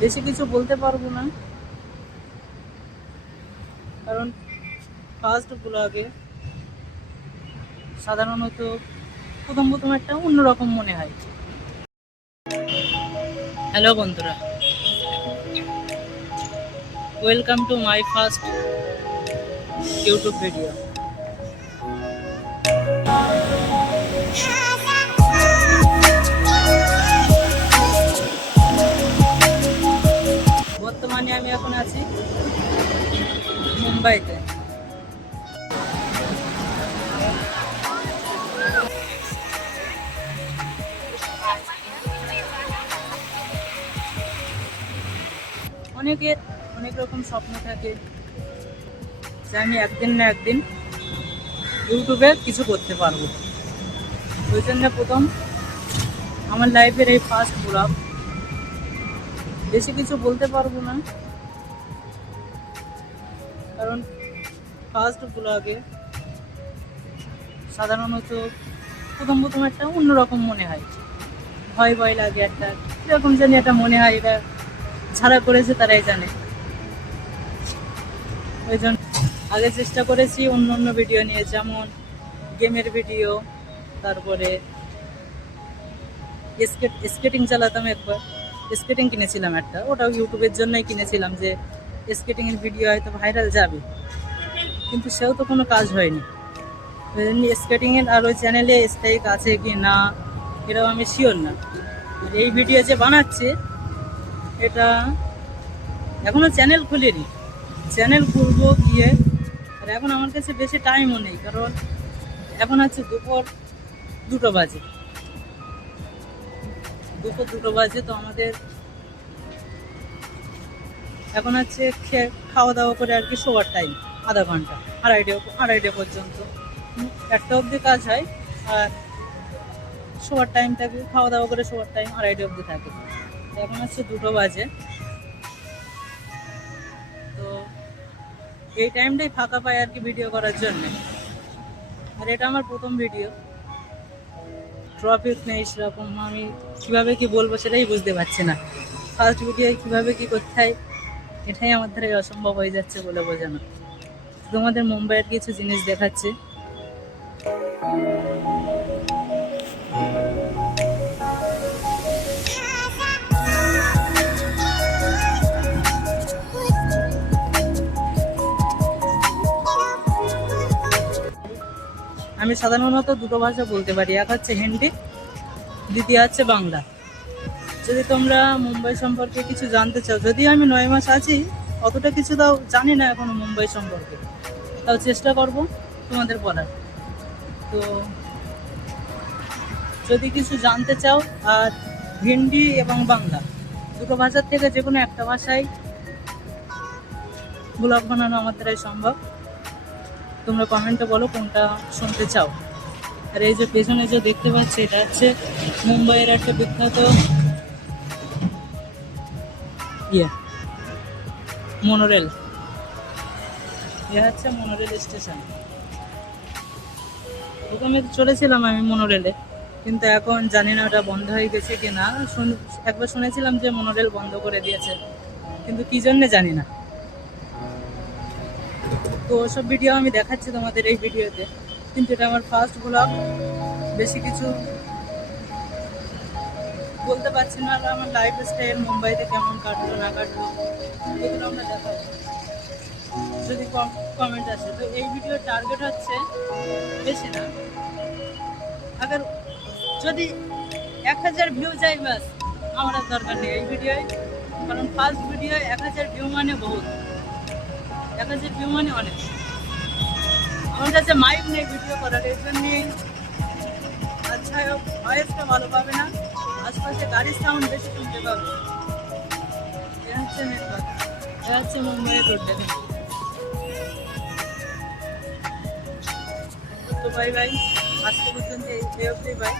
বেশি কিছু বলতে পারব না। কারণ ফার্স্ট ব্লগে সাধারণত প্রথম প্রথম একটা অন্যরকম মনে হয়। হ্যালো বন্ধুরা। Welcome to my first YouTube video মুম্বাইতে। অনেকের অনেক রকম স্বপ্ন থাকে যে আমি একদিন না একদিন ইউটিউবে কিছু করতে পারব। ওই জন্য প্রথম আমার লাইফের এই ফার্স্ট ব্লগ বেশি কিছু বলতে পারব না। কারণ ফার্স্ট ব্লগে সাধারণত প্রথম প্রথম একটা অন্যরকম মনে হয়। ভয় ভয় লাগে একটা, এরকম জানি একটা মনে হয় এটা যারা করেছে তারাই জানে। ওই জন্য আগে চেষ্টা করেছি অন্য অন্য ভিডিও নিয়ে, যেমন গেমের ভিডিও তারপরে স্কেট স্কেটিং চালাতাম একবার। স্কেটিং কিনেছিলাম একটা, ওটাও ইউটিউবের জন্যই কিনেছিলাম যে স্কেটিংয়ের ভিডিও হয়তো ভাইরাল যাবে। কিন্তু সেও তো কোনো কাজ হয়নি। ওই জন্য স্কেটিংয়ের আর ওই চ্যানেলে স্ট্রাইক আছে কি না, এটাও আমি শিওর না। এই ভিডিও যে বানাচ্ছে, এটা এখনও চ্যানেল খুলিনি। চ্যানেল খুলবো গিয়ে, আর এখন আমার কাছে বেশি টাইমও নেই, কারণ এখন আছে দুপুর দুটো বাজে। দুপুর দুটো বাজে তো আমাদের এখন হচ্ছে খাওয়া দাওয়া করে আর কি শোয়ার টাইম আধা ঘণ্টা, আড়াইটে আড়াইটে পর্যন্ত। একটা অবধি কাজ হয়, আর শোয়ার টাইম থাকে, খাওয়া দাওয়া করে শোয়ার টাইম আড়াইটে অবধি থাকে। এখন হচ্ছে দুটো বাজে। তো এই টাইমটাই ফাঁকা পাই আর কি ভিডিও করার জন্য। আর এটা আমার প্রথম ভিডিও ট্রফিক নেই সেরকম, আমি কীভাবে কি বলব সেটাই বুঝতে পারছি না। ফার্স্ট ভিডিও কীভাবে কি করতে হয় এটাই আমার দ্বারা অসম্ভব হয়ে যাচ্ছে বলে বোঝানো তোমাদের মুম্বাইয়ের কিছু জিনিস দেখাচ্ছে। আমি সাধারণত দুটো ভাষা বলতে পারি। এক হচ্ছে হিন্দি, দ্বিতীয় হচ্ছে বাংলা। যদি তোমরা মুম্বাই সম্পর্কে কিছু জানতে চাও যদি আমি নয় মাস আছি, অতটা কিছু তাও জানি না এখনও মুম্বাই সম্পর্কে। তাও চেষ্টা করব তোমাদের বলার। তো যদি কিছু জানতে চাও, আর হিন্দি এবং বাংলা, দুটো ভাষার থেকে যে কোনো একটা ভাষায় ব্লগ বানানো আমার দ্বারাই সম্ভব। তোমরা কমেন্টে বলো কোনটা শুনতে চাও। আর এই যে পেছনে যে দেখতে পাচ্ছি, এটা হচ্ছে মুম্বাইয়ের একটা বিখ্যাত ইয়ে মনোরেল এ হচ্ছে মনোরেল স্টেশন প্রথমে চলেছিলাম আমি মনোরেলে কিন্তু এখন জানি না ওটা বন্ধ হয়ে গেছে কি না একবার শুনেছিলাম যে মনোরেল বন্ধ করে দিয়েছে, কিন্তু কি জন্যে জানি না। তো ওসব ভিডিও আমি দেখাচ্ছি তোমাদের এই ভিডিওতে কিন্তু এটা আমার ফার্স্ট ব্লগ বেশি কিছু বলতে পারছি না আমার লাইফ স্টাইল মুম্বাইতে কেমন কাটলো, না কাটলো, এগুলো আমরা দেখাবো। যদি কমেন্ট আসে। তো এই ভিডিওর টার্গেট হচ্ছে বেশি না। আবার যদি এক হাজার ভিউ যাই বাস আমার দরকার নেই এই ভিডিওয় কারণ ফার্স্ট ভিডিও এক হাজার ভিউ মানে বহুত। এক হাজার ভিউ মানে অনেক। আমার কাছে মাইক নেই ভিডিও করার এর জন্যে আচ্ছা ভয়েসটা ভালো পাবে না। আশপাশে গাড়ির সাউন্ড বেশি শুনতে পাবে। এ হচ্ছে মেন কথা। এ হচ্ছে মুম্বাইয়ের রোড দেখেন তো বাই বাই আজকে পর্যন্ত এই অবধি বাই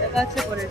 দেখা হচ্ছে পরের